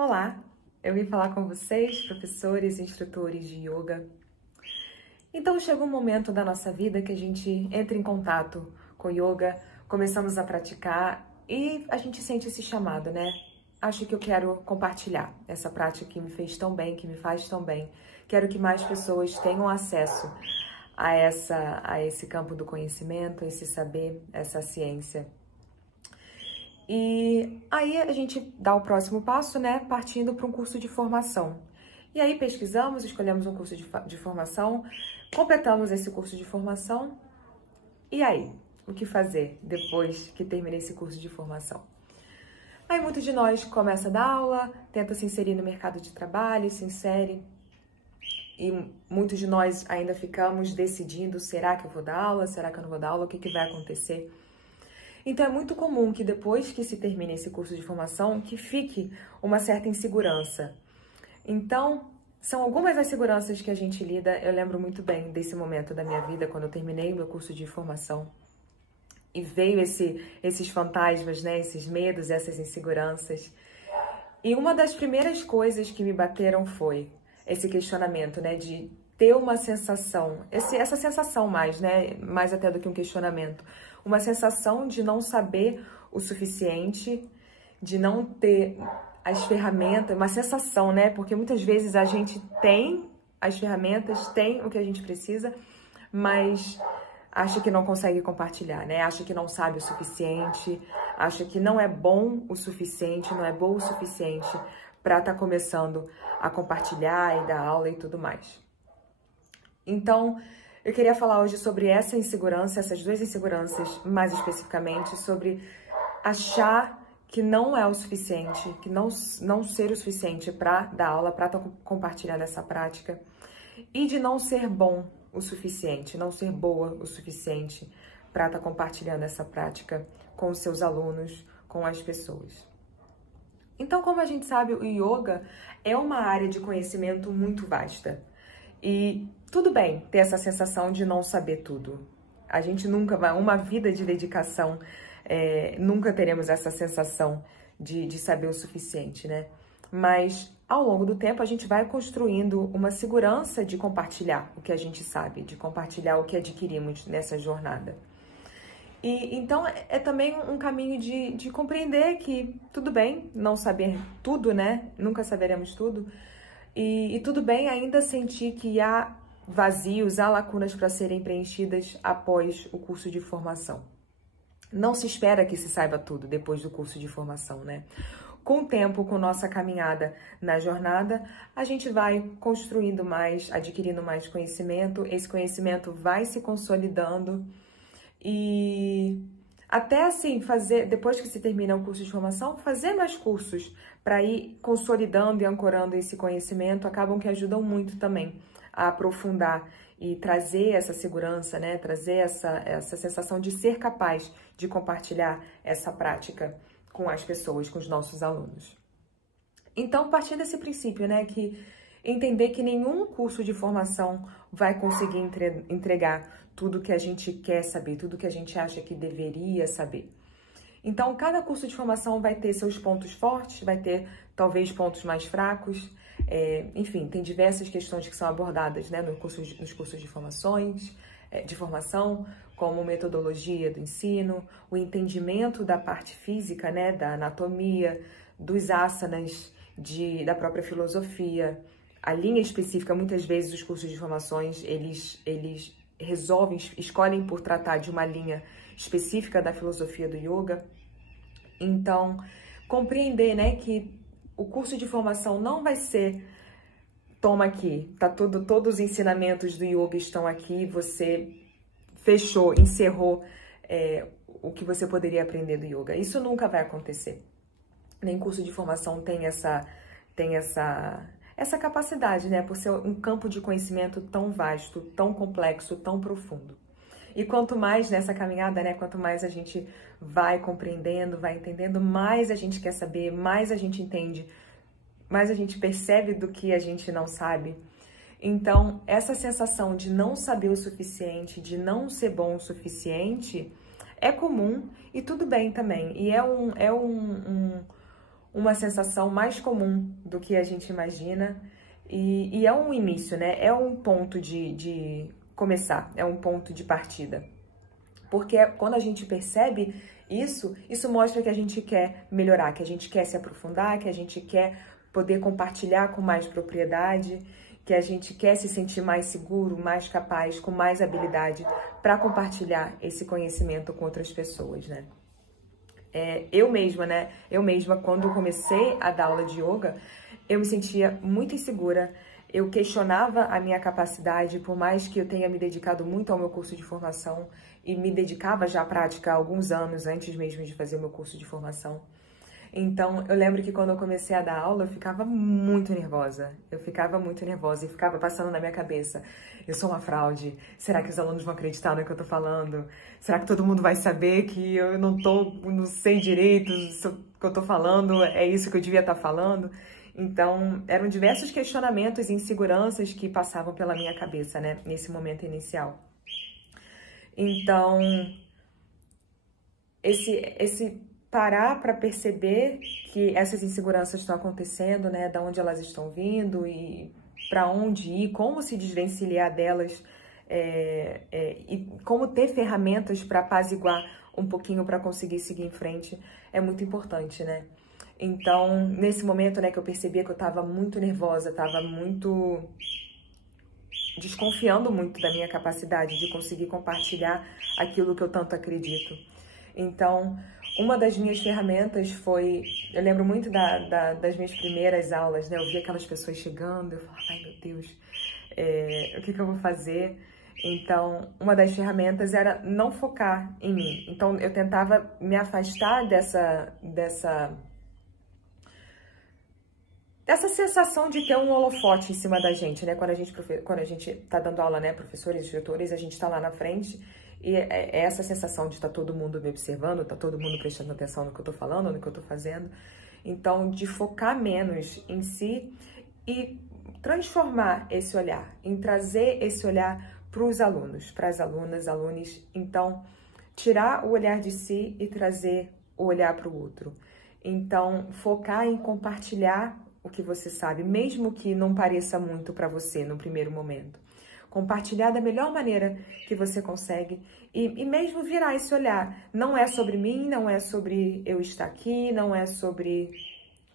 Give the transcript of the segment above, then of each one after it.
Olá, eu vim falar com vocês, professores e instrutores de yoga. Então chega um momento da nossa vida que a gente entra em contato com yoga, começamos a praticar e a gente sente esse chamado, né? Acho que eu quero compartilhar essa prática que me fez tão bem, que me faz tão bem. Quero que mais pessoas tenham acesso a esse campo do conhecimento, esse saber, essa ciência. E aí a gente dá o próximo passo, né, partindo para um curso de formação. E aí pesquisamos, escolhemos um curso de formação, completamos esse curso de formação. E aí, o que fazer depois que terminei esse curso de formação? Aí muitos de nós começa a dar aula, tenta se inserir no mercado de trabalho, se insere. E muitos de nós ainda ficamos decidindo, será que eu vou dar aula, será que eu não vou dar aula, o que vai acontecer? Então é muito comum que depois que se termine esse curso de formação, que fique uma certa insegurança. Então, são algumas das seguranças que a gente lida. Eu lembro muito bem desse momento da minha vida, quando eu terminei o meu curso de formação. E veio esses fantasmas, né? Esses medos, essas inseguranças. E uma das primeiras coisas que me bateram foi esse questionamento, né? De ter uma sensação, essa sensação mais, né? Mais até do que um questionamento. Uma sensação de não saber o suficiente, de não ter as ferramentas, uma sensação, né? Porque muitas vezes a gente tem as ferramentas, tem o que a gente precisa, mas acha que não consegue compartilhar, né? Acha que não sabe o suficiente, acha que não é bom o suficiente, não é bom o suficiente para estar começando a compartilhar e dar aula e tudo mais. Então, eu queria falar hoje sobre essa insegurança, essas duas inseguranças, mais especificamente, sobre achar que não é o suficiente, que não ser o suficiente para dar aula, para estar compartilhando essa prática, e de não ser bom o suficiente, não ser boa o suficiente para estar compartilhando essa prática com os seus alunos, com as pessoas. Então, como a gente sabe, o yoga é uma área de conhecimento muito vasta. E tudo bem ter essa sensação de não saber tudo. A gente nunca vai, uma vida de dedicação, nunca teremos essa sensação de saber o suficiente, né? Mas ao longo do tempo a gente vai construindo uma segurança de compartilhar o que a gente sabe, de compartilhar o que adquirimos nessa jornada. E então é também um caminho de compreender que tudo bem não saber tudo, né? Nunca saberemos tudo. E tudo bem ainda sentir que há vazios, há lacunas para serem preenchidas após o curso de formação. Não se espera que se saiba tudo depois do curso de formação, né? Com o tempo, com nossa caminhada na jornada, a gente vai construindo mais, adquirindo mais conhecimento, esse conhecimento vai se consolidando e até assim, depois que se termina o curso de formação, fazer mais cursos para ir consolidando e ancorando esse conhecimento, acabam que ajudam muito também a aprofundar e trazer essa segurança, né? Trazer essa sensação de ser capaz de compartilhar essa prática com as pessoas, com os nossos alunos. Então, partindo desse princípio, né? Que entender que nenhum curso de formação vai conseguir entregar tudo que a gente quer saber, tudo que a gente acha que deveria saber. Então, cada curso de formação vai ter seus pontos fortes, vai ter talvez pontos mais fracos, enfim, tem diversas questões que são abordadas, né, nos cursos de formação, como metodologia do ensino, o entendimento da parte física, né, da anatomia, dos asanas, da própria filosofia, a linha específica. Muitas vezes os cursos de formações, eles escolhem por tratar de uma linha específica da filosofia do yoga. Então, compreender, né, que o curso de formação não vai ser, toma aqui, tá todos os ensinamentos do yoga estão aqui, você fechou, encerrou o que você poderia aprender do yoga. Isso nunca vai acontecer. Nem curso de formação tem essa capacidade, né, por ser um campo de conhecimento tão vasto, tão complexo, tão profundo. E quanto mais nessa caminhada, né, quanto mais a gente vai compreendendo, vai entendendo, mais a gente quer saber, mais a gente entende, mais a gente percebe do que a gente não sabe. Então, essa sensação de não saber o suficiente, de não ser bom o suficiente, é comum e tudo bem também. E é um uma sensação mais comum do que a gente imagina e é um início, né? É um ponto de começar, é um ponto de partida. Porque quando a gente percebe isso mostra que a gente quer melhorar, que a gente quer se aprofundar, que a gente quer poder compartilhar com mais propriedade, que a gente quer se sentir mais seguro, mais capaz, com mais habilidade para compartilhar esse conhecimento com outras pessoas, né? Eu mesma, quando comecei a dar aula de yoga, eu me sentia muito insegura, eu questionava a minha capacidade, por mais que eu tenha me dedicado muito ao meu curso de formação e me dedicava já à prática há alguns anos, antes mesmo de fazer o meu curso de formação. Então, eu lembro que quando eu comecei a dar aula, eu ficava muito nervosa. Eu ficava muito nervosa e ficava passando na minha cabeça: eu sou uma fraude, será que os alunos vão acreditar no que eu tô falando? Será que todo mundo vai saber que eu não sei direito o que eu tô falando, é isso que eu devia estar falando? Então, eram diversos questionamentos e inseguranças que passavam pela minha cabeça, né, nesse momento inicial. Então, esse parar para perceber que essas inseguranças estão acontecendo, né, da onde elas estão vindo e para onde ir, como se desvencilhar delas e como ter ferramentas para apaziguar um pouquinho para conseguir seguir em frente é muito importante, né? Então, nesse momento, né, que eu percebia que eu estava muito nervosa, estava muito desconfiando muito da minha capacidade de conseguir compartilhar aquilo que eu tanto acredito. Então, uma das minhas ferramentas foi... Eu lembro muito das minhas primeiras aulas, né? Eu via aquelas pessoas chegando, eu falava: ai meu Deus, o que eu vou fazer? Então, uma das ferramentas era não focar em mim. Então, eu tentava me afastar dessa sensação de ter um holofote em cima da gente, né? Quando a gente tá dando aula, né? Professores, instrutores, a gente tá lá na frente e é essa sensação de estar todo mundo me observando, tá todo mundo prestando atenção no que eu tô falando, no que eu tô fazendo. Então, de focar menos em si e transformar esse olhar, em trazer esse olhar para os alunos, para as alunas, alunos. Então, tirar o olhar de si e trazer o olhar para o outro. Então, focar em compartilhar o que você sabe, mesmo que não pareça muito para você no primeiro momento. Compartilhar da melhor maneira que você consegue e mesmo virar esse olhar. Não é sobre mim, não é sobre eu estar aqui, não é sobre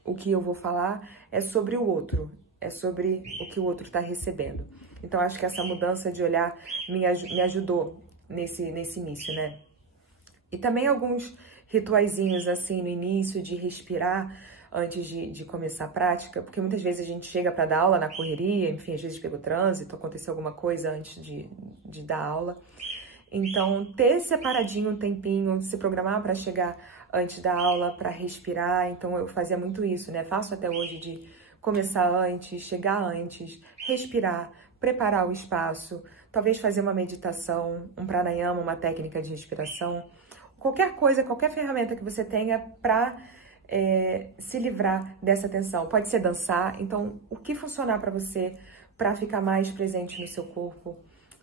o que eu vou falar, é sobre o outro, é sobre o que o outro está recebendo. Então, acho que essa mudança de olhar me ajudou nesse início, né? E também alguns rituaizinhos assim no início de respirar antes de começar a prática, porque muitas vezes a gente chega para dar aula na correria, enfim, às vezes pega o trânsito, aconteceu alguma coisa antes de dar aula. Então, ter separadinho um tempinho, se programar para chegar antes da aula, para respirar. Então, eu fazia muito isso, né? Faço até hoje de começar antes, chegar antes, respirar, preparar o espaço, talvez fazer uma meditação, um pranayama, uma técnica de respiração. Qualquer coisa, qualquer ferramenta que você tenha para se livrar dessa tensão. Pode ser dançar. Então, o que funcionar para você para ficar mais presente no seu corpo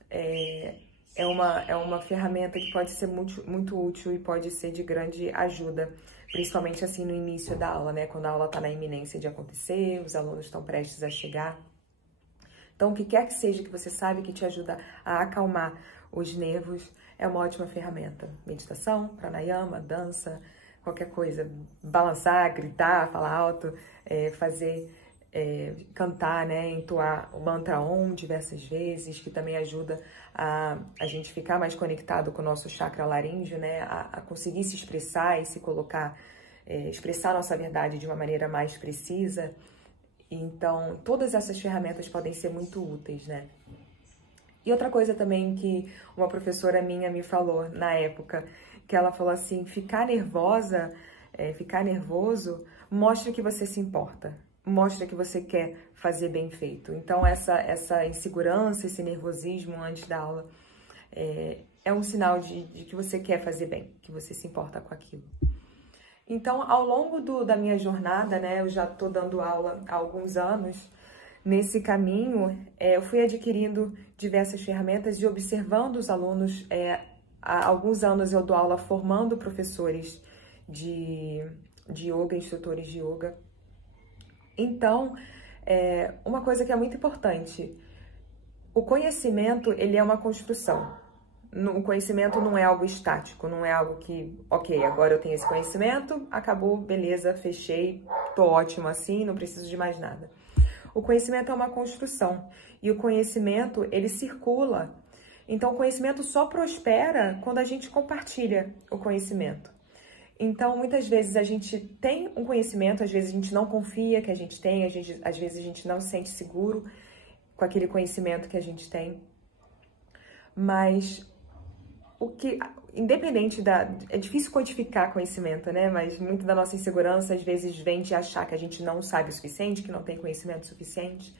é uma ferramenta que pode ser muito, muito útil e pode ser de grande ajuda, principalmente assim no início da aula, né? Quando a aula está na iminência de acontecer, os alunos estão prestes a chegar. Então, o que quer que seja que você sabe que te ajuda a acalmar os nervos, é uma ótima ferramenta. Meditação, pranayama, dança, qualquer coisa. Balançar, gritar, falar alto, cantar, né? Entoar o mantra Om diversas vezes, que também ajuda a gente ficar mais conectado com o nosso chakra laríngeo, né? A conseguir se expressar e se colocar, expressar nossa verdade de uma maneira mais precisa. Então, todas essas ferramentas podem ser muito úteis, né? E outra coisa também que uma professora minha me falou na época, que ela falou assim: ficar nervosa, ficar nervoso, mostra que você se importa, mostra que você quer fazer bem feito. Então, essa insegurança, esse nervosismo antes da aula, é um sinal de que você quer fazer bem, que você se importa com aquilo. Então, ao longo da minha jornada, né, eu já estou dando aula há alguns anos. Nesse caminho, eu fui adquirindo diversas ferramentas e observando os alunos. Há alguns anos eu dou aula formando professores de de yoga, instrutores de yoga. Então, uma coisa que é muito importante, o conhecimento, ele é uma construção. O conhecimento não é algo estático, não é algo que, ok, agora eu tenho esse conhecimento, acabou, beleza, fechei, tô ótimo assim, não preciso de mais nada. O conhecimento é uma construção e o conhecimento, ele circula. Então, o conhecimento só prospera quando a gente compartilha o conhecimento. Então, muitas vezes a gente tem um conhecimento, às vezes a gente não confia que a gente tem, às vezes a gente não se sente seguro com aquele conhecimento que a gente tem. Mas independente é difícil quantificar conhecimento, né? Mas muito da nossa insegurança às vezes vem de achar que a gente não sabe o suficiente, que não tem conhecimento suficiente.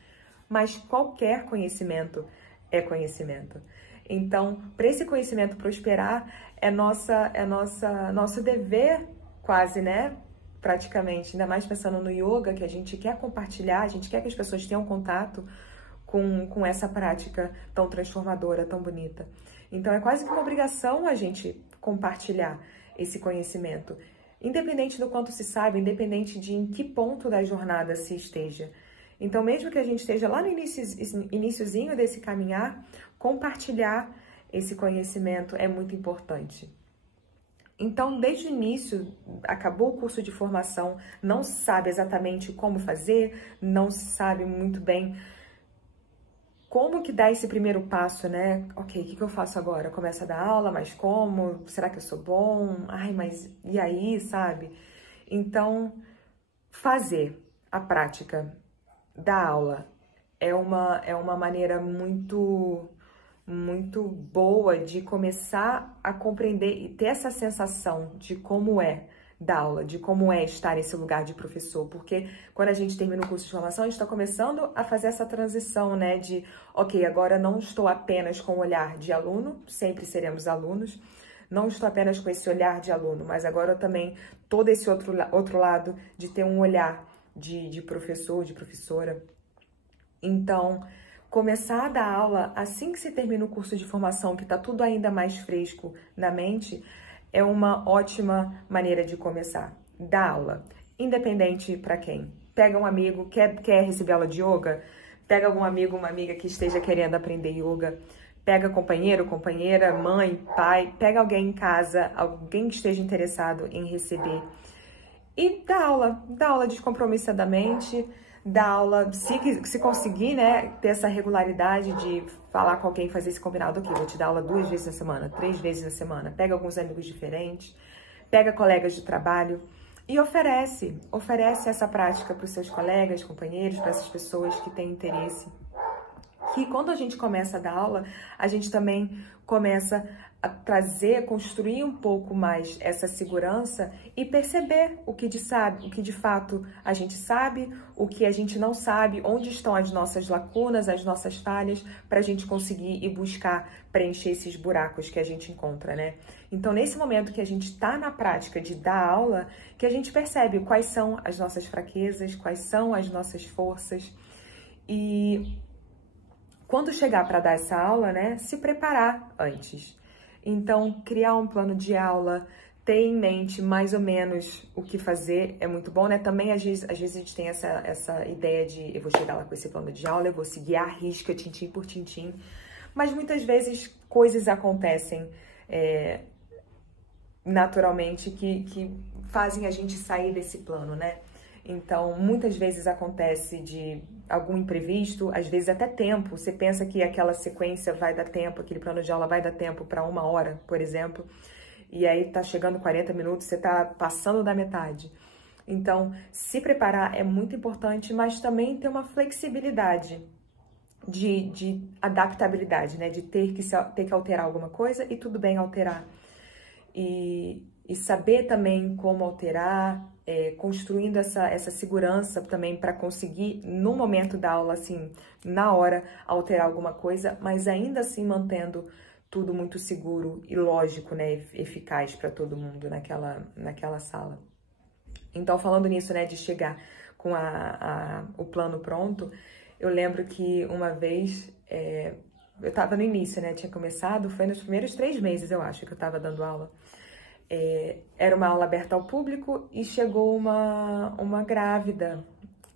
Mas qualquer conhecimento é conhecimento. Então, para esse conhecimento prosperar, nosso dever quase, né? Praticamente, ainda mais pensando no yoga, que a gente quer compartilhar, a gente quer que as pessoas tenham contato com essa prática tão transformadora, tão bonita. Então, é quase que uma obrigação a gente compartilhar esse conhecimento, independente do quanto se sabe, independente de em que ponto da jornada se esteja. Então, mesmo que a gente esteja lá no iniciozinho desse caminhar, compartilhar esse conhecimento é muito importante. Então, desde o início, acabou o curso de formação, não sabe exatamente como fazer, não sabe muito bem como que dá esse primeiro passo, né? Ok, o que eu faço agora? Começo a dar aula, mas como? Será que eu sou bom? Ai, mas e aí, sabe? Então, fazer a prática da aula é uma maneira muito boa de começar a compreender e ter essa sensação de como é dar aula, de como é estar nesse lugar de professor, porque quando a gente termina o curso de formação, a gente está começando a fazer essa transição, né, de, ok, agora não estou apenas com o olhar de aluno, sempre seremos alunos, não estou apenas com esse olhar de aluno, mas agora eu também todo esse outro lado de ter um olhar de professor, de professora. Então, começar a dar aula assim que se termina o curso de formação, que está tudo ainda mais fresco na mente, é uma ótima maneira de começar. Dar aula, independente para quem. Pega um amigo, quer receber aula de yoga? Pega algum amigo, uma amiga que esteja querendo aprender yoga. Pega companheiro, companheira, mãe, pai. Pega alguém em casa, alguém que esteja interessado em receber. E dá aula descompromissadamente. Dar aula, se conseguir, né, ter essa regularidade de falar com alguém, fazer esse combinado, ok, vou te dar aula 2 vezes na semana, 3 vezes na semana, pega alguns amigos diferentes, pega colegas de trabalho e oferece essa prática para os seus colegas, companheiros, para essas pessoas que têm interesse. Que quando a gente começa a dar aula, a gente também começa a construir um pouco mais essa segurança e perceber o que de fato a gente sabe, o que a gente não sabe, onde estão as nossas lacunas, as nossas falhas, para a gente conseguir ir buscar preencher esses buracos que a gente encontra, né? Então, nesse momento que a gente está na prática de dar aula, que a gente percebe quais são as nossas fraquezas, quais são as nossas forças e quando chegar para dar essa aula, né, se preparar antes. Então, criar um plano de aula, ter em mente mais ou menos o que fazer é muito bom, né? Também, às vezes a gente tem essa ideia de eu vou chegar lá com esse plano de aula, eu vou seguir à risca, tintim por tintim. Mas muitas vezes coisas acontecem naturalmente que fazem a gente sair desse plano, né? Então, muitas vezes acontece de algum imprevisto, às vezes até tempo. Você pensa que aquela sequência vai dar tempo, aquele plano de aula vai dar tempo para 1 hora, por exemplo, e aí tá chegando 40 minutos, você tá passando da metade. Então, se preparar é muito importante, mas também ter uma flexibilidade de adaptabilidade, né? De ter que alterar alguma coisa e tudo bem alterar. E saber também como alterar, construindo essa segurança também para conseguir, no momento da aula, assim, na hora, alterar alguma coisa, mas ainda assim mantendo tudo muito seguro e lógico, né, eficaz para todo mundo naquela sala. Então, falando nisso, né, de chegar com o plano pronto, eu lembro que uma vez, eu estava no início, né, tinha começado, foi nos primeiros 3 meses, eu acho, que eu estava dando aula. Era uma aula aberta ao público e chegou uma grávida.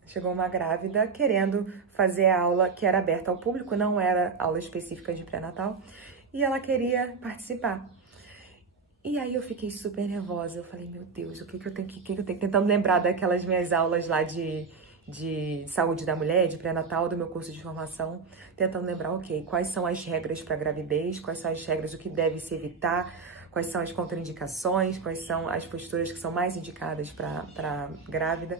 Chegou uma grávida querendo fazer a aula que era aberta ao público, não era aula específica de pré-natal, e ela queria participar. E aí eu fiquei super nervosa, eu falei, meu Deus, o que eu tenho que eu tenho? Tentando lembrar daquelas minhas aulas lá de saúde da mulher, de pré-natal, do meu curso de formação, tentando lembrar, ok, quais são as regras para gravidez, quais são as regras, o que deve se evitar, quais são as contraindicações, quais são as posturas que são mais indicadas para grávida.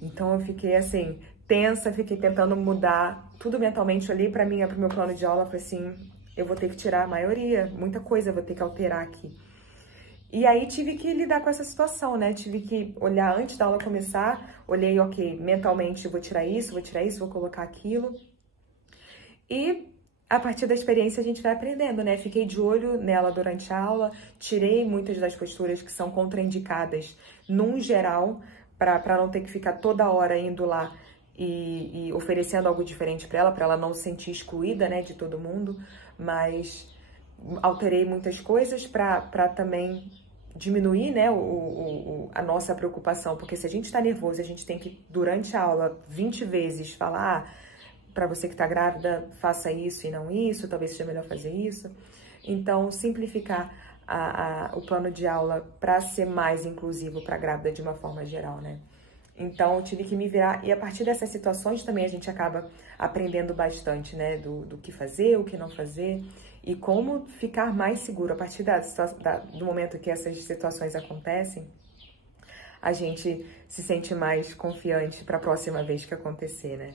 Então eu fiquei assim, tensa, fiquei tentando mudar tudo mentalmente ali para pro meu plano de aula, falei assim, eu vou ter que tirar a maioria, muita coisa eu vou ter que alterar aqui. E aí tive que lidar com essa situação, né? Tive que olhar antes da aula começar, olhei, ok, mentalmente vou tirar isso, vou colocar aquilo. E a partir da experiência a gente vai aprendendo, né? Fiquei de olho nela durante a aula, tirei muitas das posturas que são contraindicadas num geral, para não ter que ficar toda hora indo lá e oferecendo algo diferente para ela não se sentir excluída, né, de todo mundo, mas alterei muitas coisas para também diminuir, né, a nossa preocupação, porque se a gente está nervoso, a gente tem que, durante a aula, 20 vezes falar, para você que está grávida, faça isso e não isso, talvez seja melhor fazer isso. Então, simplificar o plano de aula para ser mais inclusivo para a grávida de uma forma geral, né? Então, eu tive que me virar, e a partir dessas situações também a gente acaba aprendendo bastante, né, do que fazer, o que não fazer, e como ficar mais seguro. A partir do momento que essas situações acontecem, a gente se sente mais confiante para a próxima vez que acontecer, né?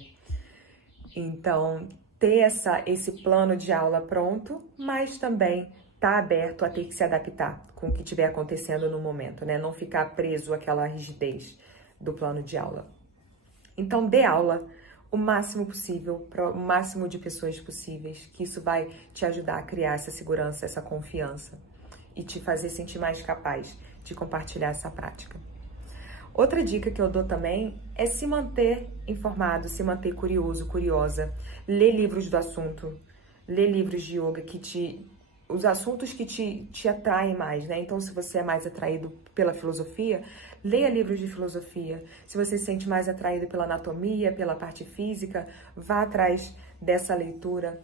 Então, ter esse plano de aula pronto, mas também tá aberto a ter que se adaptar com o que estiver acontecendo no momento, né? Não ficar preso àquela rigidez do plano de aula. Então, dê aula o máximo possível para o máximo de pessoas possíveis, que isso vai te ajudar a criar essa segurança, essa confiança e te fazer sentir mais capaz de compartilhar essa prática. Outra dica que eu dou também é se manter informado, se manter curioso, curiosa, ler livros do assunto, ler livros de yoga os assuntos que te atraem mais, né? Então, se você é mais atraído pela filosofia, leia livros de filosofia. Se você se sente mais atraído pela anatomia, pela parte física, vá atrás dessa leitura.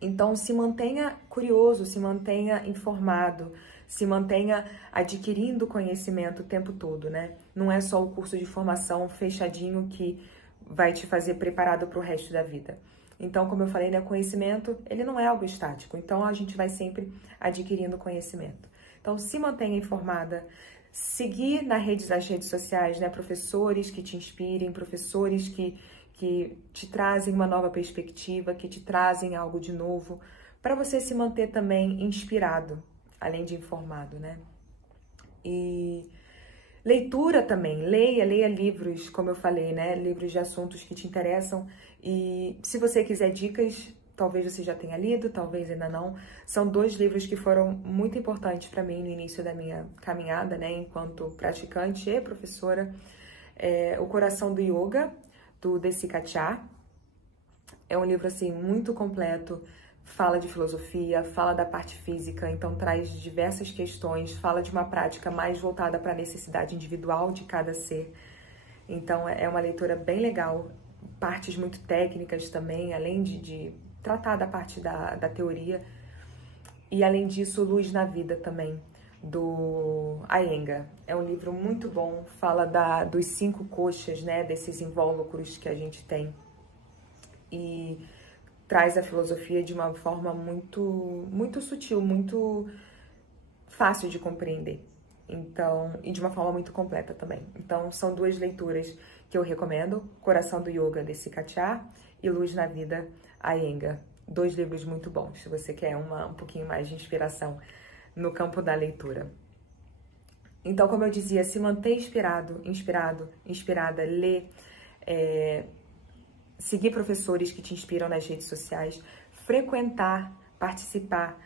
Então, se mantenha curioso, se mantenha informado, se mantenha adquirindo conhecimento o tempo todo, né? Não é só o curso de formação fechadinho que vai te fazer preparado para o resto da vida. Então, como eu falei, né, conhecimento, ele não é algo estático. Então, a gente vai sempre adquirindo conhecimento. Então, se mantenha informada. Seguir nas redes sociais, né, professores que te inspirem, professores que te trazem uma nova perspectiva, que te trazem algo de novo, para você se manter também inspirado, além de informado, né? E leitura também, leia livros, como eu falei, né? Livros de assuntos que te interessam. E se você quiser dicas, talvez você já tenha lido, talvez ainda não. São 2 livros que foram muito importantes para mim no início da minha caminhada, né? Enquanto praticante e professora. O Coração do Yoga, do Desikachar. É um livro, assim, muito completo. Fala de filosofia, fala da parte física, então traz diversas questões, fala de uma prática mais voltada para a necessidade individual de cada ser. Então é uma leitura bem legal, partes muito técnicas também, além de tratar da parte da teoria. E além disso, Luz na Vida também, do Iyengar. É um livro muito bom, fala dos 5 koshas, né, desses invólucros que a gente tem. E traz a filosofia de uma forma muito sutil, muito fácil de compreender. Então, e de uma forma muito completa também. Então, são 2 leituras que eu recomendo: Coração do Yoga, Desikachar, e Luz na Vida, Iyengar. 2 livros muito bons, se você quer um pouquinho mais de inspiração no campo da leitura. Então, como eu dizia, se manter inspirada, ler, seguir professores que te inspiram nas redes sociais, frequentar, participar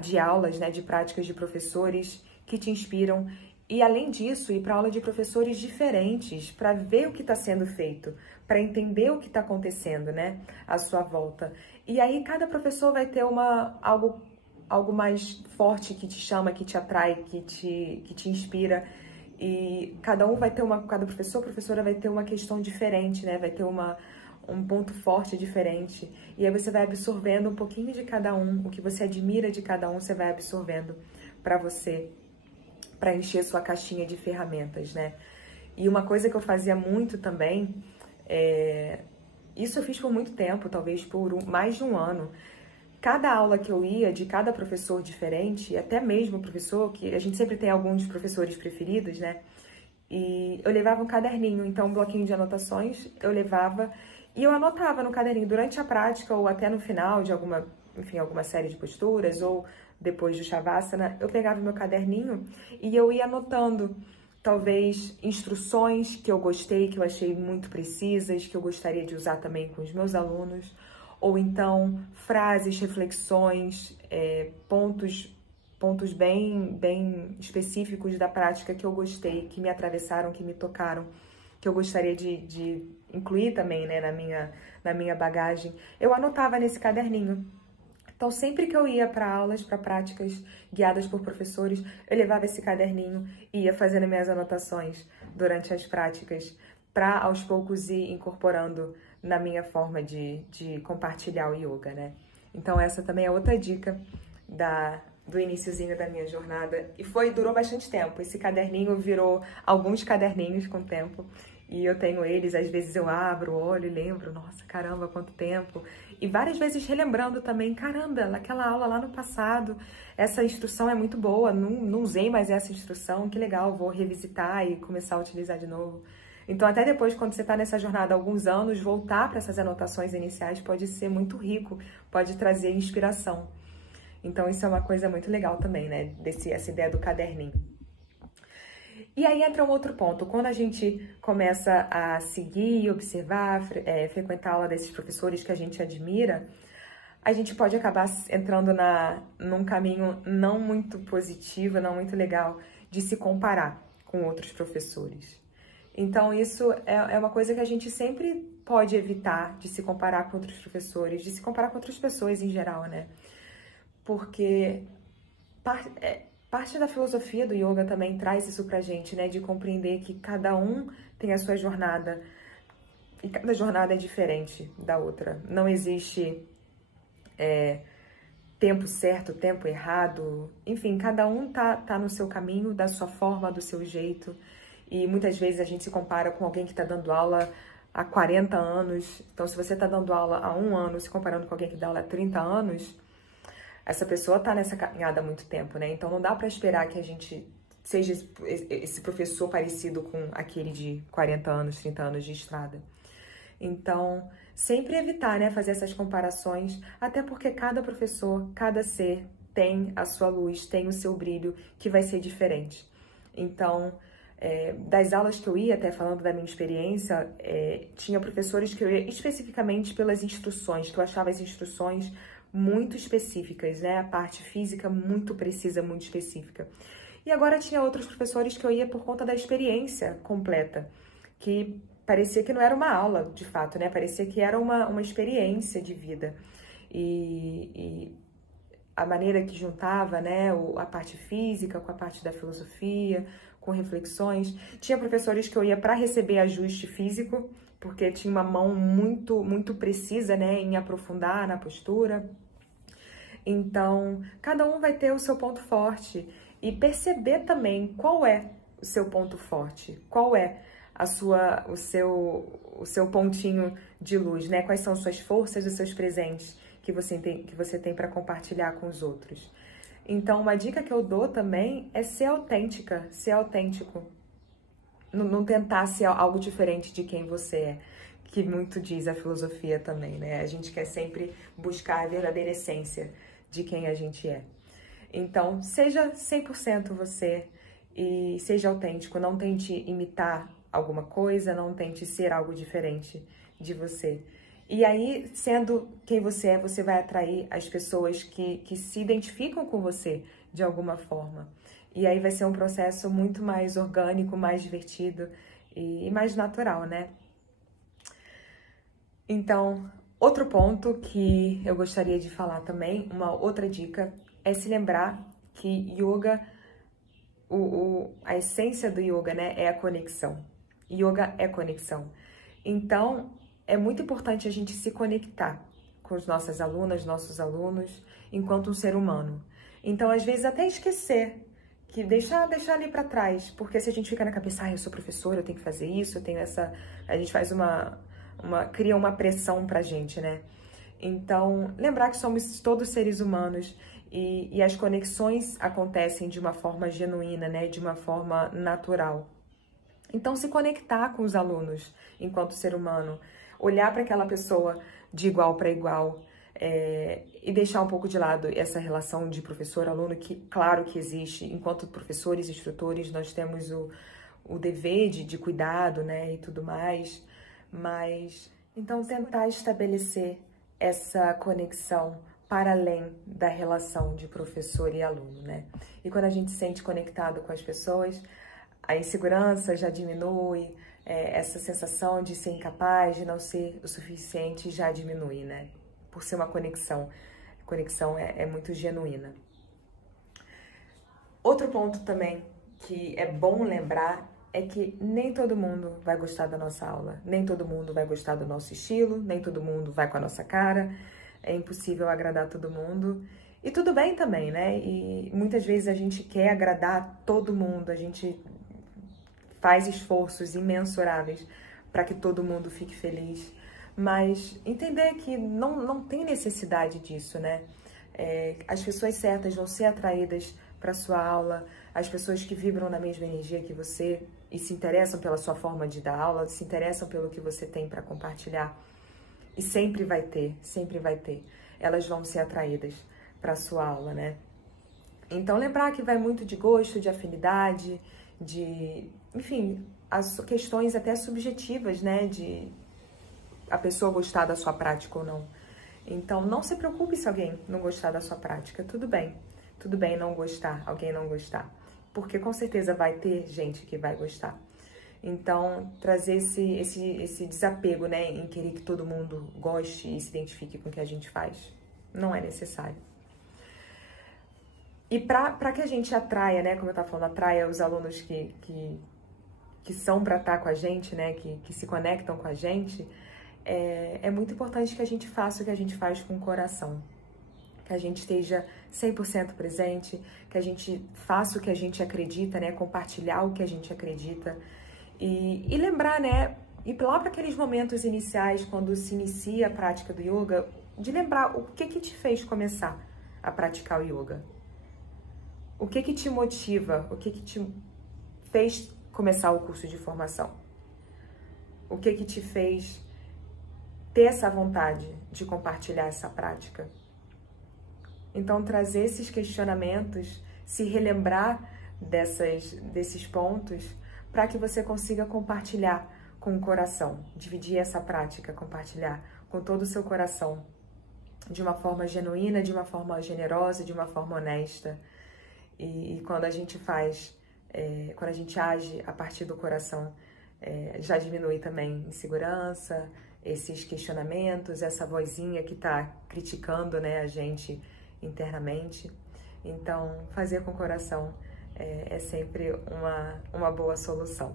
de aulas, né, de práticas de professores que te inspiram, e além disso, ir para aula de professores diferentes para ver o que está sendo feito, para entender o que está acontecendo, né, à sua volta. E aí cada professor vai ter algo algo mais forte que te chama, que te atrai, que te inspira. E cada um vai ter cada professora vai ter uma questão diferente, né? Vai ter um ponto forte diferente. E aí você vai absorvendo um pouquinho de cada um, o que você admira de cada um, você vai absorvendo para você, para encher sua caixinha de ferramentas, né? E uma coisa que eu fazia muito também, isso eu fiz por muito tempo, talvez por mais de um ano. Cada aula que eu ia, de cada professor diferente, até mesmo o professor, que a gente sempre tem alguns professores preferidos, né? E eu levava um caderninho, então um bloquinho de anotações eu levava e eu anotava no caderninho durante a prática ou até no final de alguma série de posturas ou depois do Shavasana, eu pegava meu caderninho e eu ia anotando talvez instruções que eu gostei, que eu achei muito precisas, que eu gostaria de usar também com os meus alunos, ou então frases, reflexões, pontos bem específicos da prática que eu gostei, que me atravessaram, que me tocaram, que eu gostaria de incluir também, né, na minha bagagem. Eu anotava nesse caderninho. Então, sempre que eu ia para aulas, para práticas guiadas por professores, eu levava esse caderninho e ia fazendo minhas anotações durante as práticas, para aos poucos ir incorporando na minha forma de compartilhar o yoga, né? Então, essa também é outra dica do iniciozinho da minha jornada. E durou bastante tempo. Esse caderninho virou alguns caderninhos com o tempo. E eu tenho eles, às vezes eu abro, olho e lembro, nossa, caramba, quanto tempo. E várias vezes relembrando também, caramba, naquela aula lá no passado, essa instrução é muito boa, não usei mais essa instrução, que legal, vou revisitar e começar a utilizar de novo. Então, até depois, quando você está nessa jornada há alguns anos, voltar para essas anotações iniciais pode ser muito rico, pode trazer inspiração. Então, isso é uma coisa muito legal também, né? Essa ideia do caderninho. E aí entra um outro ponto. Quando a gente começa a seguir, observar, frequentar a aula desses professores que a gente admira, a gente pode acabar entrando num caminho não muito positivo, não muito legal, de se comparar com outros professores. Então, isso é uma coisa que a gente sempre pode evitar, de se comparar com outros professores, de se comparar com outras pessoas em geral, né? Porque parte da filosofia do yoga também traz isso pra gente, né? De compreender que cada um tem a sua jornada e cada jornada é diferente da outra. Não existe tempo certo, tempo errado. Enfim, cada um tá no seu caminho, da sua forma, do seu jeito. E muitas vezes a gente se compara com alguém que está dando aula há 40 anos. Então, se você está dando aula há 1 ano, se comparando com alguém que dá aula há 30 anos, essa pessoa está nessa caminhada há muito tempo, né? Então, não dá para esperar que a gente seja esse professor parecido com aquele de 40 anos, 30 anos de estrada. Então, sempre evitar, né, fazer essas comparações, até porque cada professor, cada ser tem a sua luz, tem o seu brilho, que vai ser diferente. Então, das aulas que eu ia, até falando da minha experiência, tinha professores que eu ia especificamente pelas instruções, que eu achava as instruções muito específicas, né? A parte física muito precisa, muito específica. E agora tinha outros professores que eu ia por conta da experiência completa, que parecia que não era uma aula, de fato, né? Parecia que era uma experiência de vida. E a maneira que juntava, né, a parte física com a parte da filosofia, com reflexões. Tinha professores que eu ia para receber ajuste físico, porque tinha uma mão muito precisa, né, em aprofundar na postura. Então, cada um vai ter o seu ponto forte e perceber também qual é o seu ponto forte, qual é o seu pontinho de luz, né? Quais são suas forças, os seus presentes que você tem para compartilhar com os outros. Então, uma dica que eu dou também é ser autêntica, ser autêntico. Não tentar ser algo diferente de quem você é, que muito diz a filosofia também, né? A gente quer sempre buscar a verdadeira essência de quem a gente é. Então, seja 100% você e seja autêntico. Não tente imitar alguma coisa, não tente ser algo diferente de você. E aí, sendo quem você é, você vai atrair as pessoas que se identificam com você de alguma forma. E aí vai ser um processo muito mais orgânico, mais divertido e mais natural, né? Então, outro ponto que eu gostaria de falar também, uma outra dica, é se lembrar que yoga, a essência do yoga, né, é a conexão. Yoga é conexão. Então, é muito importante a gente se conectar com as nossas alunas, nossos alunos, enquanto um ser humano. Então, às vezes, até esquecer, que deixar ali para trás, porque se a gente fica na cabeça, eu sou professora, eu tenho que fazer isso, eu tenho essa... A gente faz cria uma pressão pra gente, né? Então, lembrar que somos todos seres humanos e as conexões acontecem de uma forma genuína, né? De uma forma natural. Então, se conectar com os alunos enquanto ser humano, olhar para aquela pessoa de igual para igual e deixar um pouco de lado essa relação de professor-aluno, que claro que existe. Enquanto professores e instrutores, nós temos o dever de cuidado, né, e tudo mais, mas então tentar estabelecer essa conexão para além da relação de professor e aluno, né? E quando a gente se sente conectado com as pessoas, a insegurança já diminui, essa sensação de ser incapaz, de não ser o suficiente já diminui, né? Por ser uma conexão. A conexão é muito genuína. Outro ponto também que é bom lembrar é que nem todo mundo vai gostar da nossa aula, nem todo mundo vai gostar do nosso estilo, nem todo mundo vai com a nossa cara, é impossível agradar todo mundo. E tudo bem também, né? E muitas vezes a gente quer agradar todo mundo, a gente faz esforços imensuráveis para que todo mundo fique feliz, mas entender que não tem necessidade disso, né? As pessoas certas vão ser atraídas para sua aula, as pessoas que vibram na mesma energia que você e se interessam pela sua forma de dar aula, se interessam pelo que você tem para compartilhar. E sempre vai ter. Elas vão ser atraídas para sua aula, né? Então, lembrar que vai muito de gosto, de afinidade, enfim, as questões até subjetivas, né? De a pessoa gostar da sua prática ou não. Então, não se preocupe se alguém não gostar da sua prática. Tudo bem não gostar, alguém não gostar. Porque com certeza vai ter gente que vai gostar. Então, trazer esse desapego, né? Em querer que todo mundo goste e se identifique com o que a gente faz. Não é necessário. E para que a gente atraia, né? Como eu estava falando, atraia os alunos que são para estar com a gente, né? Que se conectam com a gente, é muito importante que a gente faça o que a gente faz com o coração. Que a gente esteja 100% presente, que a gente faça o que a gente acredita, né? Compartilhar o que a gente acredita. E lembrar, né? E lá para aqueles momentos iniciais, quando se inicia a prática do yoga, de lembrar o que te fez começar a praticar o yoga. O que te motiva? O que te fez começar o curso de formação? O que te fez ter essa vontade de compartilhar essa prática? Então, trazer esses questionamentos, se relembrar desses pontos, para que você consiga compartilhar com o coração, dividir essa prática, compartilhar com todo o seu coração, de uma forma genuína, de uma forma generosa, de uma forma honesta. E quando a gente quando a gente age a partir do coração, já diminui também insegurança, esses questionamentos, essa vozinha que está criticando, né, a gente internamente. Então, fazer com o coração é sempre uma boa solução.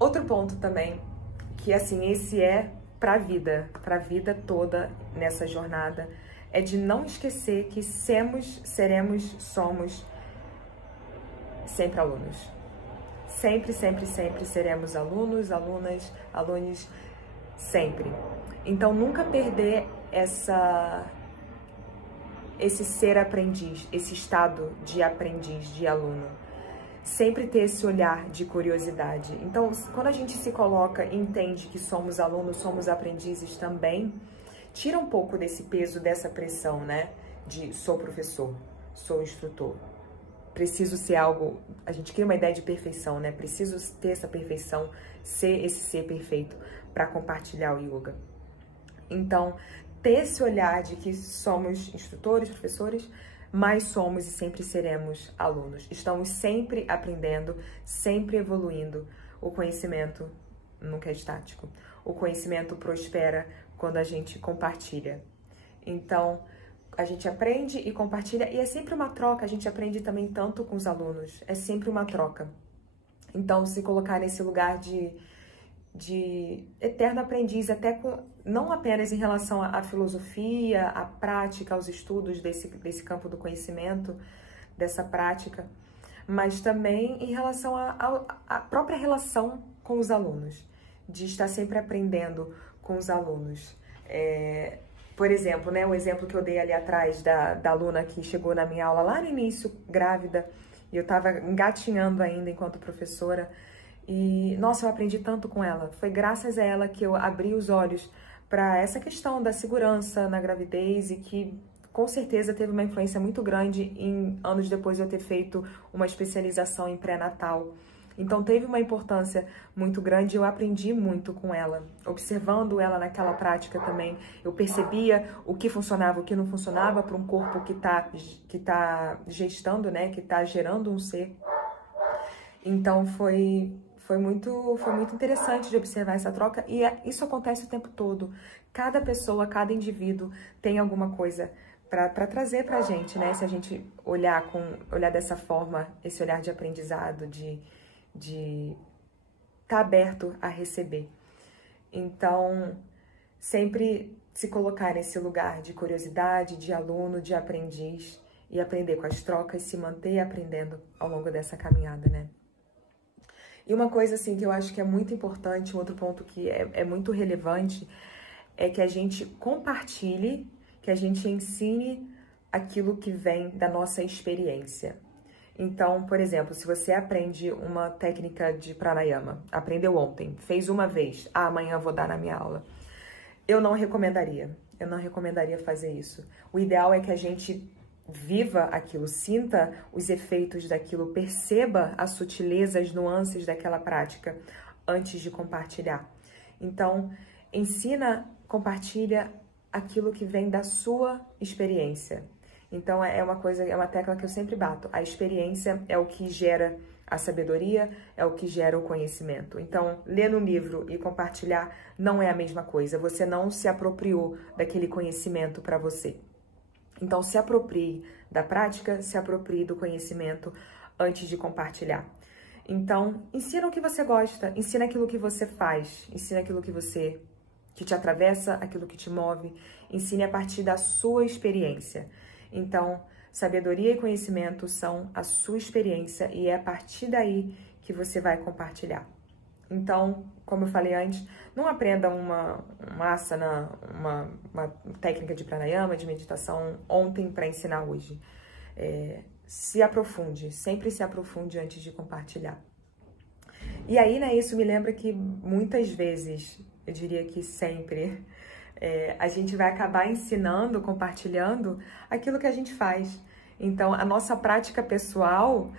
Outro ponto também, que assim, esse é para a vida toda nessa jornada, é de não esquecer que somos sempre alunos. Sempre seremos alunos, alunos, sempre. Então, nunca perder esse ser aprendiz, esse estado de aprendiz, de aluno. Sempre ter esse olhar de curiosidade. Então, quando a gente se coloca e entende que somos alunos, somos aprendizes também, tira um pouco desse peso, dessa pressão, né? De sou professor, sou instrutor. Preciso ser algo... A gente cria uma ideia de perfeição, né? Preciso ter essa perfeição, ser esse ser perfeito para compartilhar o yoga. Então, ter esse olhar de que somos instrutores, professores, mas somos e sempre seremos alunos. Estamos sempre aprendendo, sempre evoluindo. O conhecimento nunca é estático. O conhecimento prospera quando a gente compartilha. Então, a gente aprende e compartilha, e é sempre uma troca, a gente aprende também tanto com os alunos, é sempre uma troca. Então, se colocar nesse lugar de eterno aprendiz, até com, não apenas em relação à filosofia, à prática, aos estudos desse campo do conhecimento, dessa prática, mas também em relação à própria relação com os alunos, de estar sempre aprendendo com os alunos. Por exemplo, né, o exemplo que eu dei ali atrás da aluna que chegou na minha aula lá no início, grávida, e eu estava engatinhando ainda enquanto professora, e, nossa, eu aprendi tanto com ela. Foi graças a ela que eu abri os olhos para essa questão da segurança na gravidez e que, com certeza, teve uma influência muito grande em anos depois de eu ter feito uma especialização em pré-natal. Então, teve uma importância muito grande e eu aprendi muito com ela. Observando ela naquela prática também, eu percebia o que funcionava, o que não funcionava para um corpo que tá gestando, né, que está gerando um ser. Então, foi muito interessante de observar essa troca e isso acontece o tempo todo. Cada pessoa, cada indivíduo tem alguma coisa para trazer para a gente, né? Se a gente olhar dessa forma, esse olhar de aprendizado, de estar aberto a receber. Então, sempre se colocar nesse lugar de curiosidade, de aluno, de aprendiz e aprender com as trocas, se manter aprendendo ao longo dessa caminhada, né? E uma coisa, assim, que eu acho que é muito importante, um outro ponto que é muito relevante, é que a gente compartilhe, que a gente ensine aquilo que vem da nossa experiência. Então, por exemplo, se você aprende uma técnica de pranayama, aprendeu ontem, fez uma vez, amanhã eu vou dar na minha aula, eu não recomendaria fazer isso. O ideal é que a gente viva aquilo, sinta os efeitos daquilo, perceba as sutilezas, as nuances daquela prática antes de compartilhar. Então, ensina, compartilha aquilo que vem da sua experiência. Então, é uma tecla que eu sempre bato. A experiência é o que gera a sabedoria, é o que gera o conhecimento. Então, ler no livro e compartilhar não é a mesma coisa. Você não se apropriou daquele conhecimento para você. Então, se aproprie da prática, se aproprie do conhecimento antes de compartilhar. Então, ensina o que você gosta, ensina aquilo que você faz, ensina aquilo que te atravessa, aquilo que te move, ensine a partir da sua experiência. Então, sabedoria e conhecimento são a sua experiência e é a partir daí que você vai compartilhar. Então, como eu falei antes, não aprenda uma asana, uma técnica de pranayama, de meditação ontem para ensinar hoje. Se aprofunde, sempre se aprofunde antes de compartilhar. E aí, né, isso me lembra que muitas vezes, eu diria que sempre, a gente vai acabar ensinando, compartilhando aquilo que a gente faz. Então, a nossa prática pessoal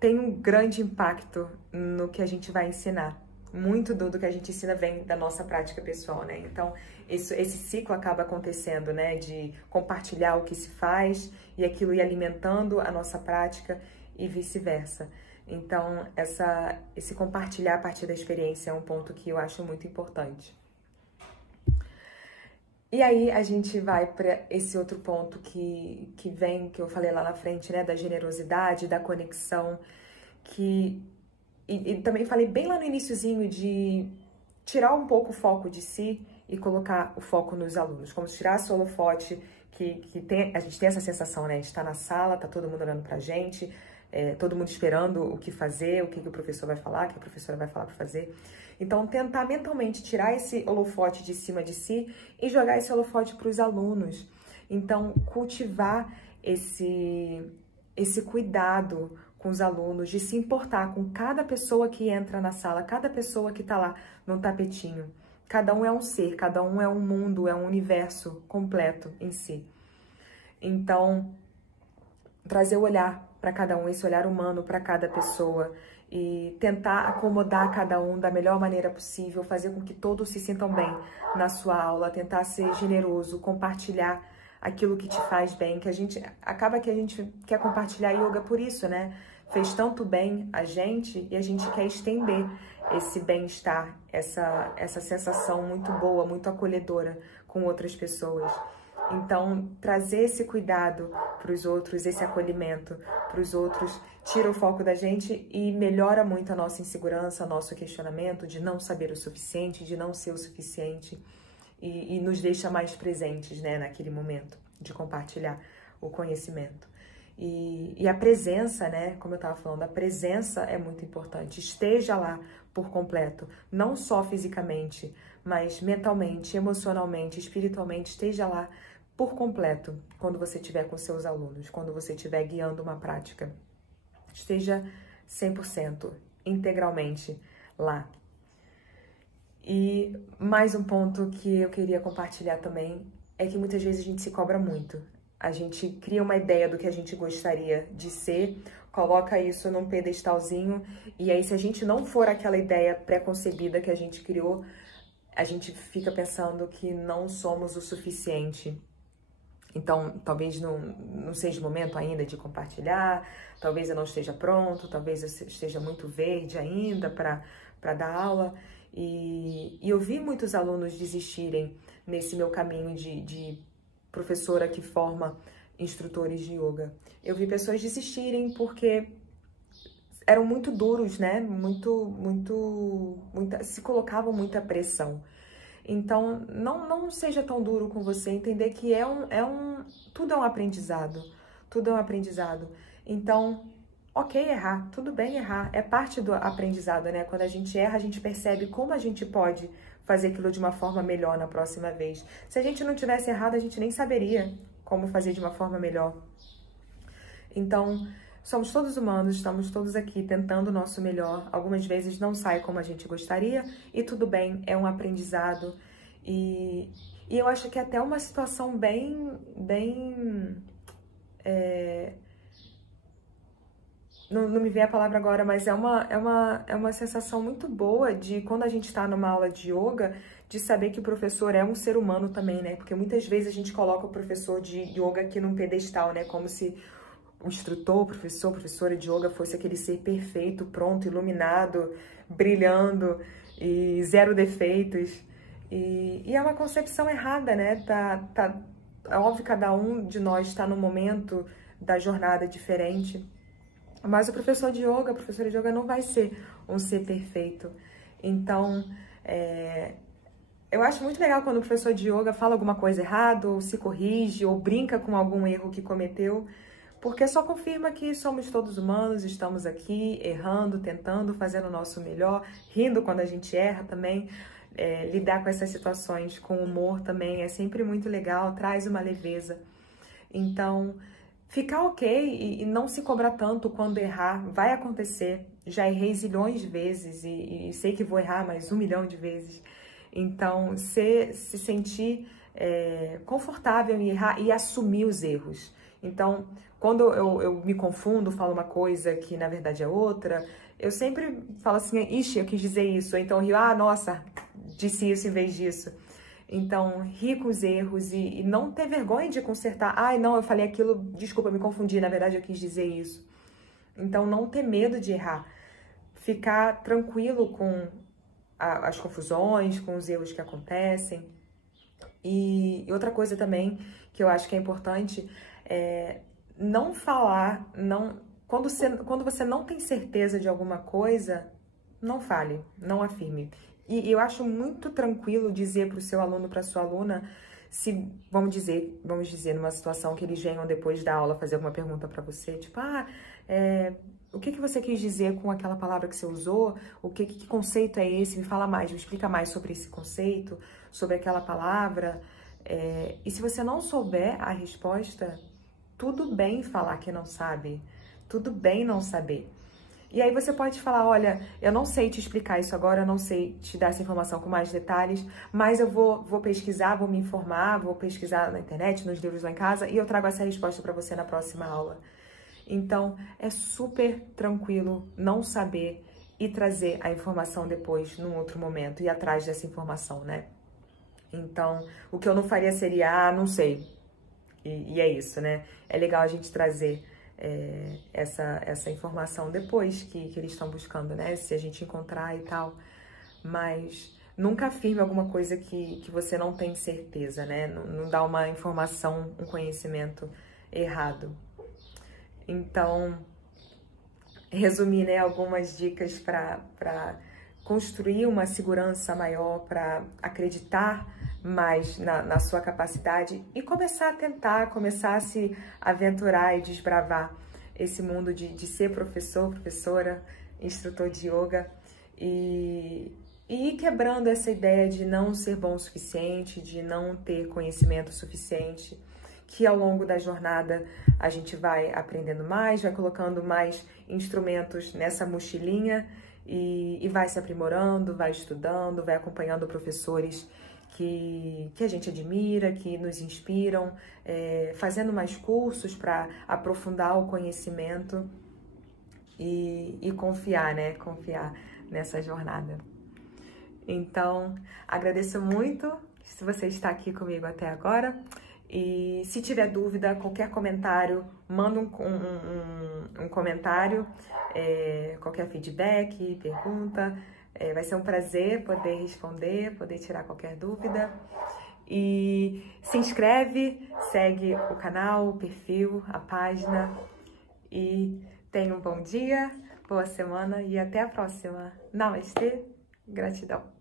tem um grande impacto no que a gente vai ensinar. Muito do que a gente ensina vem da nossa prática pessoal, né? Então, esse ciclo acaba acontecendo, né? De compartilhar o que se faz e aquilo ir alimentando a nossa prática e vice-versa. Então, esse compartilhar a partir da experiência é um ponto que eu acho muito importante. E aí a gente vai para esse outro ponto que eu falei lá na frente, né? Da generosidade, da conexão, e também falei bem lá no iniciozinho de tirar um pouco o foco de si e colocar o foco nos alunos, como se tirasse o holofote, a gente tem essa sensação, né? A gente está na sala, tá todo mundo olhando pra gente, todo mundo esperando o que fazer, o que o professor vai falar, o que a professora vai falar para fazer. Então, tentar mentalmente tirar esse holofote de cima de si e jogar esse holofote para os alunos. Então, cultivar esse cuidado com os alunos, de se importar com cada pessoa que entra na sala, cada pessoa que está lá no tapetinho. Cada um é um ser, cada um é um mundo, é um universo completo em si. Então, trazer o olhar para cada um, esse olhar humano para cada pessoa e tentar acomodar cada um da melhor maneira possível, fazer com que todos se sintam bem na sua aula, tentar ser generoso, compartilhar aquilo que te faz bem, que a gente quer compartilhar yoga por isso, né? Fez tanto bem a gente e a gente quer estender esse bem-estar, essa sensação muito boa, muito acolhedora com outras pessoas. Então, trazer esse cuidado para os outros, esse acolhimento para os outros, tira o foco da gente e melhora muito a nossa insegurança, nosso questionamento de não saber o suficiente, de não ser o suficiente e nos deixa mais presentes, né, naquele momento de compartilhar o conhecimento. E a presença, né, como eu estava falando, a presença é muito importante. Esteja lá por completo, não só fisicamente, mas mentalmente, emocionalmente, espiritualmente, esteja lá por completo quando você estiver com seus alunos, quando você estiver guiando uma prática. Esteja 100%, integralmente lá. E mais um ponto que eu queria compartilhar também é que muitas vezes a gente se cobra muito. A gente cria uma ideia do que a gente gostaria de ser, coloca isso num pedestalzinho, e aí se a gente não for aquela ideia pré-concebida que a gente criou, a gente fica pensando que não somos o suficiente. Então, talvez não seja o momento ainda de compartilhar, talvez eu não esteja pronto, talvez eu esteja muito verde ainda para dar aula. E eu vi muitos alunos desistirem nesse meu caminho de professora que forma instrutores de yoga. Eu vi pessoas desistirem porque eram muito duros, né? Se colocavam muita pressão. Então, não seja tão duro com você, entender que tudo é um aprendizado, tudo é um aprendizado. Então, ok errar, tudo bem errar, é parte do aprendizado, né? Quando a gente erra, a gente percebe como a gente pode fazer aquilo de uma forma melhor na próxima vez. Se a gente não tivesse errado, a gente nem saberia como fazer de uma forma melhor. Então, somos todos humanos, estamos todos aqui tentando o nosso melhor. Algumas vezes não sai como a gente gostaria e tudo bem, é um aprendizado. E eu acho que é até uma situação não me vem a palavra agora, mas é uma sensação muito boa de quando a gente está numa aula de yoga, de saber que o professor é um ser humano também, né? Porque muitas vezes a gente coloca o professor de yoga aqui num pedestal, né? Como se o instrutor, professor, professora de yoga fosse aquele ser perfeito, pronto, iluminado, brilhando e zero defeitos. E é uma concepção errada, né? É óbvio que cada um de nós está num momento da jornada diferente, mas o professor de yoga, a professora de yoga não vai ser um ser perfeito. Então, eu acho muito legal quando o professor de yoga fala alguma coisa errada, ou se corrige, ou brinca com algum erro que cometeu, porque só confirma que somos todos humanos, estamos aqui errando, tentando, fazendo o nosso melhor, rindo quando a gente erra também. Lidar com essas situações com humor também é sempre muito legal, traz uma leveza. Então, ficar ok e não se cobrar tanto quando errar, vai acontecer. Já errei zilhões de vezes e sei que vou errar mais 1 milhão de vezes. Então, se sentir confortável em errar e assumir os erros. Então, quando eu me confundo, falo uma coisa que na verdade é outra, eu sempre falo assim, ixi, eu quis dizer isso. Ou então rio, nossa, disse isso em vez disso. Então, rir com os erros e não ter vergonha de consertar. Ai, não, eu falei aquilo, desculpa, me confundi, na verdade eu quis dizer isso. Então, não ter medo de errar. Ficar tranquilo com as confusões, com os erros que acontecem. E outra coisa também que eu acho que é importante é não falar, quando você não tem certeza de alguma coisa, não fale, não afirme. E eu acho muito tranquilo dizer para o seu aluno, para a sua aluna, se, vamos dizer, numa situação que eles venham depois da aula fazer alguma pergunta para você, tipo, o que você quis dizer com aquela palavra que você usou? Que conceito é esse? Me fala mais, me explica mais sobre esse conceito, sobre aquela palavra. E se você não souber a resposta, tudo bem falar que não sabe, tudo bem não saber. E aí você pode falar, olha, eu não sei te explicar isso agora, eu não sei te dar essa informação com mais detalhes, mas eu vou pesquisar, vou me informar, vou pesquisar na internet, nos livros lá em casa, e eu trago essa resposta para você na próxima aula. Então, é super tranquilo não saber e trazer a informação depois, num outro momento, e atrás dessa informação, né? Então, o que eu não faria seria, não sei. E é isso, né? É legal a gente trazer essa informação depois que eles estão buscando, né? Se a gente encontrar e tal. Mas nunca afirme alguma coisa que você não tem certeza, né? Não dá uma informação, um conhecimento errado. Então, resumir, né, algumas dicas para construir uma segurança maior, para acreditar mais na sua capacidade e começar a tentar, começar a se aventurar e desbravar esse mundo de ser professor, professora, instrutor de yoga e ir quebrando essa ideia de não ser bom o suficiente, de não ter conhecimento suficiente, que ao longo da jornada a gente vai aprendendo mais, vai colocando mais instrumentos nessa mochilinha e vai se aprimorando, vai estudando, vai acompanhando professores que a gente admira, que nos inspiram, fazendo mais cursos para aprofundar o conhecimento e confiar, né? Confiar nessa jornada. Então, agradeço muito se você está aqui comigo até agora. E se tiver dúvida, qualquer comentário, manda um comentário, qualquer feedback, pergunta. Vai ser um prazer poder responder, poder tirar qualquer dúvida. E se inscreve, segue o canal, o perfil, a página. E tenha um bom dia, boa semana e até a próxima. Namastê, gratidão.